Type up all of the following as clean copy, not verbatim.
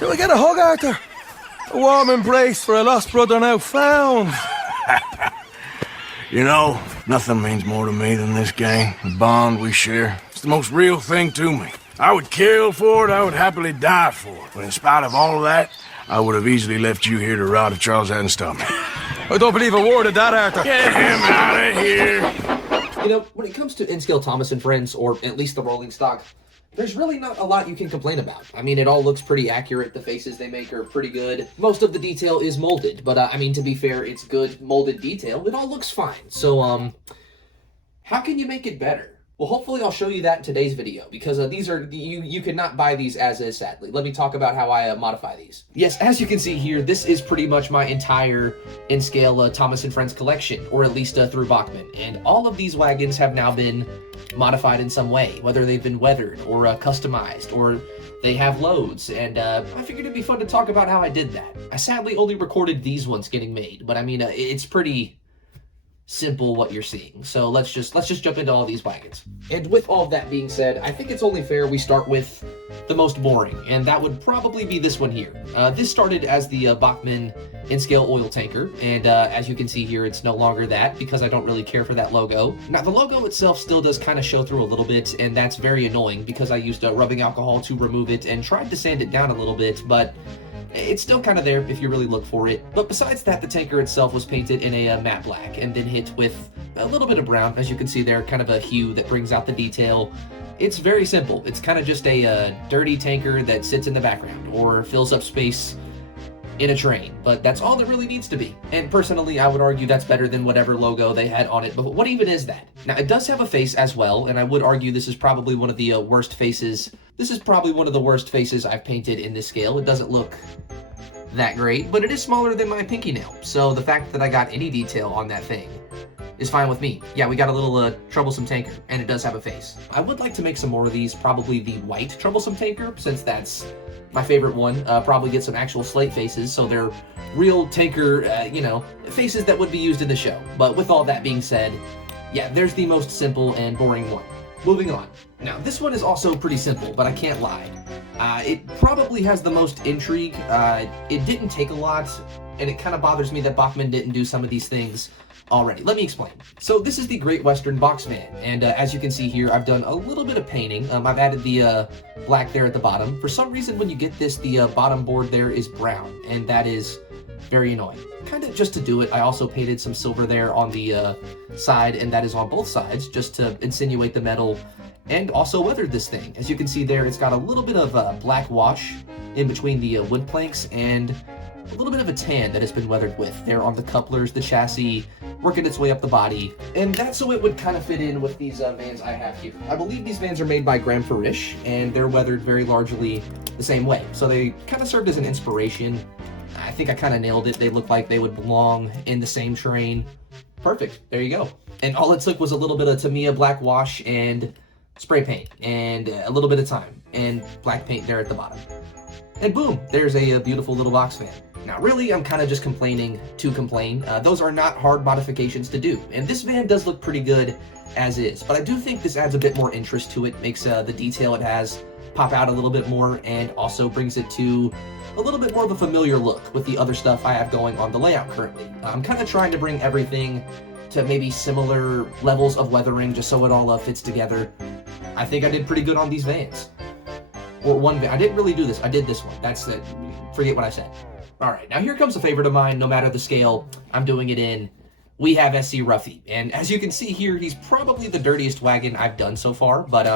Do I get a hug, Arthur? A warm embrace for a lost brother now found. You know, nothing means more to me than this gang, the bond we share. It's the most real thing to me. I would kill for it, I would happily die for it. But in spite of all of that, I would have easily left you here to rot if Charles hadn't stopped me. I don't believe a word of that, Arthur. Get him out of here! You know, when it comes to N-Scale Thomas and Friends, or at least the rolling stock, there's really not a lot you can complain about. I mean, it all looks pretty accurate. The faces they make are pretty good. Most of the detail is molded, but I mean, to be fair, it's good molded detail. It all looks fine. So, how can you make it better? Well, hopefully I'll show you that in today's video, because these are, you cannot buy these as is, sadly. Let me talk about how I modify these. Yes, as you can see here, this is pretty much my entire N-Scale Thomas and Friends collection, or at least through Bachmann. And all of these wagons have now been modified in some way, whether they've been weathered or customized, or they have loads. And I figured it'd be fun to talk about how I did that. I sadly only recorded these ones getting made, but I mean, it's pretty simple what you're seeing. So let's just jump into all these wagons. And with all of that being said, I think it's only fair we start with the most boring, and that would probably be this one here. This started as the Bachmann N-Scale oil tanker, and as you can see here, it's no longer that because I don't really care for that logo. Now, the logo itself still does kind of show through a little bit, and that's very annoying because I used rubbing alcohol to remove it and tried to sand it down a little bit, but it's still kind of there if you really look for it. But besides that, the tanker itself was painted in a matte black and then hit with a little bit of brown, as you can see there, kind of a hue that brings out the detail. It's very simple. It's kind of just a dirty tanker that sits in the background or fills up space in a train, but that's all it really needs to be. And personally, I would argue that's better than whatever logo they had on it, but what even is that? Now, it does have a face as well, and I would argue this is probably one of the worst faces. This is probably one of the worst faces I've painted in this scale. It doesn't look that great, but it is smaller than my pinky nail, so the fact that I got any detail on that thing is fine with me. Yeah, we got a little Troublesome tanker, and it does have a face. I would like to make some more of these, probably the white Troublesome tanker, since that's my favorite one. Probably get some actual slate faces, so they're real tanker, you know, faces that would be used in the show. But with all that being said, yeah, there's the most simple and boring one. Moving on. Now, this one is also pretty simple, but I can't lie. It probably has the most intrigue. It didn't take a lot, and it kind of bothers me that Bachmann didn't do some of these things already. Let me explain. So this is the Great Western box van, and as you can see here, I've done a little bit of painting. I've added the black there at the bottom. For some reason, when you get this, the bottom board there is brown, and that is very annoying. Kind of just to do it, I also painted some silver there on the side, and that is on both sides, just to insinuate the metal, and also weathered this thing. As you can see there, it's got a little bit of black wash in between the wood planks, and a little bit of a tan that has been weathered with there on the couplers, the chassis, working its way up the body. And that's so it would kind of fit in with these vans I have here. I believe these vans are made by Graham Farish, and they're weathered very largely the same way. So they kind of served as an inspiration. I think I kind of nailed it. They look like they would belong in the same train. Perfect. There you go. And all it took was a little bit of Tamiya black wash and spray paint, and a little bit of time, and black paint there at the bottom. And boom, there's a beautiful little box van. Now, really, I'm kind of just complaining to complain. Those are not hard modifications to do, and this van does look pretty good as is, but I do think this adds a bit more interest to it, makes the detail it has pop out a little bit more, and also brings it to a little bit more of a familiar look with the other stuff I have going on the layout currently. I'm kind of trying to bring everything to maybe similar levels of weathering, just so it all fits together. I think I did pretty good on these vans. Or one van. I didn't really do this. I did this one. That's it. Forget what I said. All right, now here comes a favorite of mine. No matter the scale I'm doing it in, we have SCRUFFY. And as you can see here, he's probably the dirtiest wagon I've done so far, but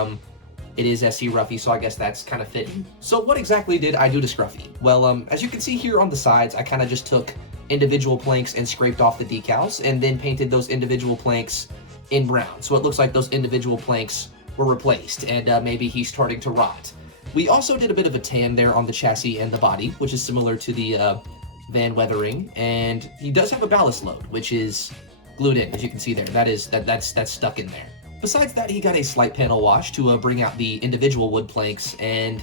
it is SCRUFFY, so I guess that's kind of fitting. So what exactly did I do to Scruffy? Well, as you can see here on the sides, I kind of just took individual planks and scraped off the decals, and then painted those individual planks in brown. So it looks like those individual planks were replaced, and maybe he's starting to rot. We also did a bit of a tan there on the chassis and the body, which is similar to the van weathering, and he does have a ballast load, which is glued in, as you can see there. That's stuck in there. Besides that, he got a slight panel wash to bring out the individual wood planks, and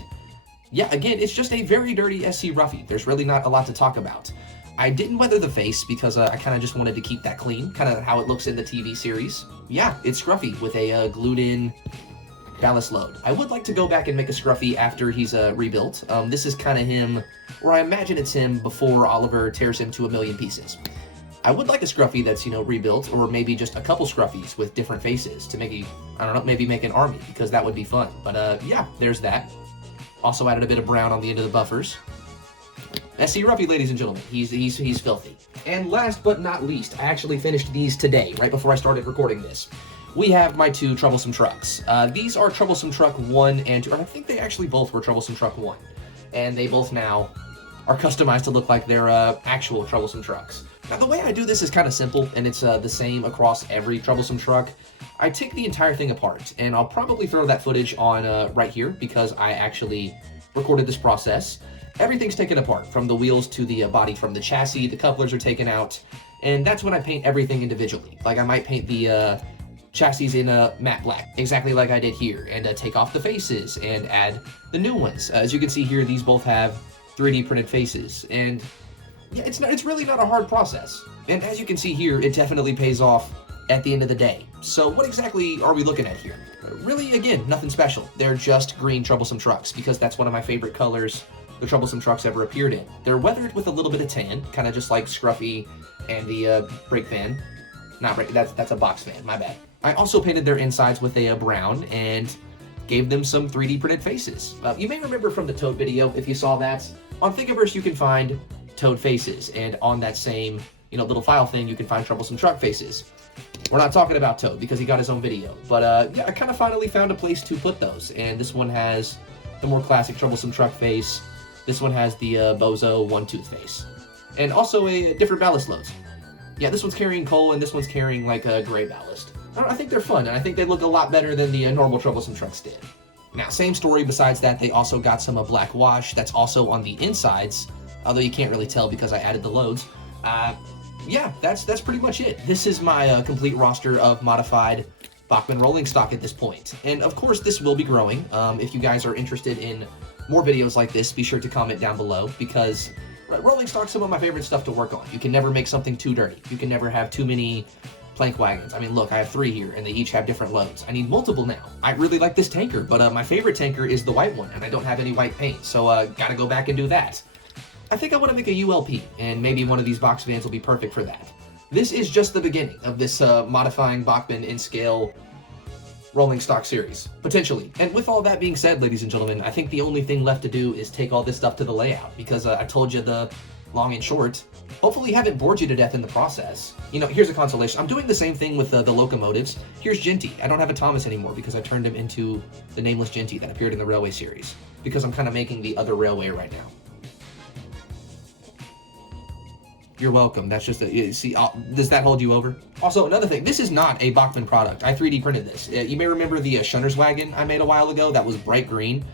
yeah, again, it's just a very dirty SCRUFFY. There's really not a lot to talk about. I didn't weather the face because I kind of just wanted to keep that clean, kind of how it looks in the TV series. Yeah, it's Scruffy with a glued in ballast load. I would like to go back and make a Scruffy after he's rebuilt. This is kind of him, or I imagine it's him before Oliver tears him to a million pieces. I would like a Scruffy that's, you know, rebuilt, or maybe just a couple Scruffies with different faces to make I don't know, maybe make an army, because that would be fun. But yeah, there's that. Also added a bit of brown on the end of the buffers. SCRUFFY, ladies and gentlemen, he's filthy. And last but not least, I actually finished these today, right before I started recording this. We have my two Troublesome Trucks. These are Troublesome Truck 1 and 2, or I think they actually both were Troublesome Truck 1. And they both now are customized to look like they're actual Troublesome Trucks. Now, the way I do this is kind of simple, and it's the same across every Troublesome Truck. I take the entire thing apart, and I'll probably throw that footage on right here, because I actually recorded this process. Everything's taken apart, from the wheels to the body, from the chassis, the couplers are taken out, and that's when I paint everything individually. Like, I might paint the chassis in matte black, exactly like I did here, and take off the faces and add the new ones. As you can see here, these both have 3D printed faces, and yeah, it's really not a hard process. And as you can see here, it definitely pays off at the end of the day. So what exactly are we looking at here? Really, again, nothing special. They're just green Troublesome Trucks, because that's one of my favorite colors the Troublesome Trucks ever appeared in. They're weathered with a little bit of tan, kind of just like Scruffy and the brake fan. Not brake, that's a box fan, my bad. I also painted their insides with a brown and gave them some 3D printed faces. You may remember from the Toad video, if you saw that. On Thingiverse, you can find Toad faces, and on that same, you know, little file thing, you can find Troublesome Truck faces. We're not talking about Toad because he got his own video, but yeah, I kind of finally found a place to put those, and this one has the more classic Troublesome Truck face. This one has the Bozo one-tooth face, and also a different ballast loads. Yeah, this one's carrying coal, and this one's carrying like a gray ballast. I think they're fun, and I think they look a lot better than the normal Troublesome Trucks did. Now, same story. Besides that, they also got some black wash that's also on the insides, although you can't really tell because I added the loads. Yeah, that's pretty much it. This is my complete roster of modified Bachmann rolling stock at this point. And of course, this will be growing. If you guys are interested in more videos like this, be sure to comment down below, because rolling stock's some of my favorite stuff to work on. You can never make something too dirty. You can never have too many plank wagons. I mean, look, I have 3 here, and they each have different loads. I need multiple now. I really like this tanker, but my favorite tanker is the white one, and I don't have any white paint, so gotta go back and do that. I think I want to make a ULP, and maybe one of these box vans will be perfect for that. This is just the beginning of this modifying Bachmann in scale rolling stock series, potentially. And with all that being said, ladies and gentlemen, I think the only thing left to do is take all this stuff to the layout, because I told you the long and short. Hopefully haven't bored you to death in the process. You know, here's a consolation. I'm doing the same thing with the locomotives. Here's Genty. I don't have a Thomas anymore because I turned him into the nameless Genty that appeared in the Railway series, because I'm kind of making the other Railway right now. You're welcome. That's just a, see, does that hold you over? Also, another thing, this is not a Bachmann product. I 3D printed this. You may remember the Shunner's wagon I made a while ago that was bright green.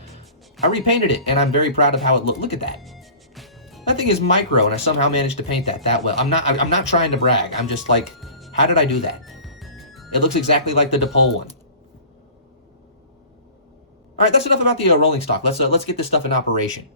I repainted it, and I'm very proud of how it looked. Look at that. That thing is micro, and I somehow managed to paint that well. I'm not trying to brag. I'm just like, how did I do that? It looks exactly like the DePaul one. All right, that's enough about the rolling stock. Let's get this stuff in operation.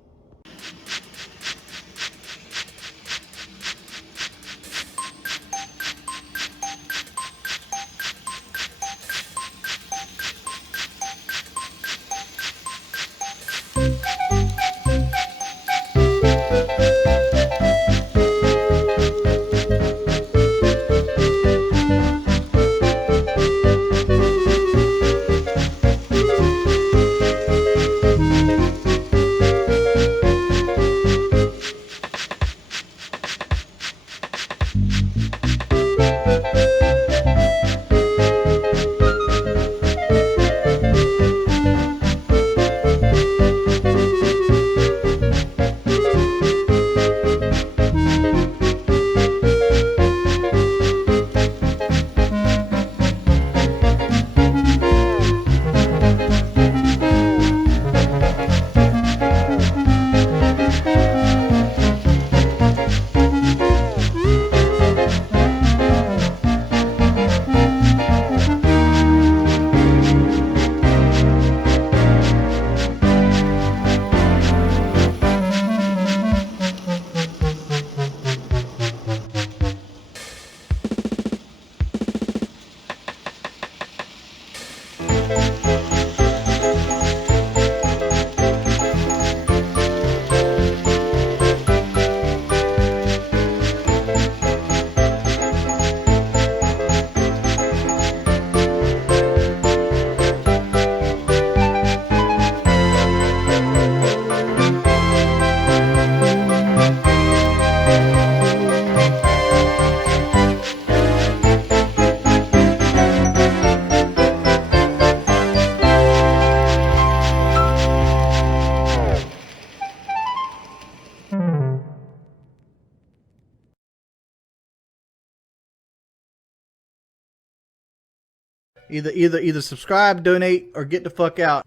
Either subscribe, donate, or get the fuck out.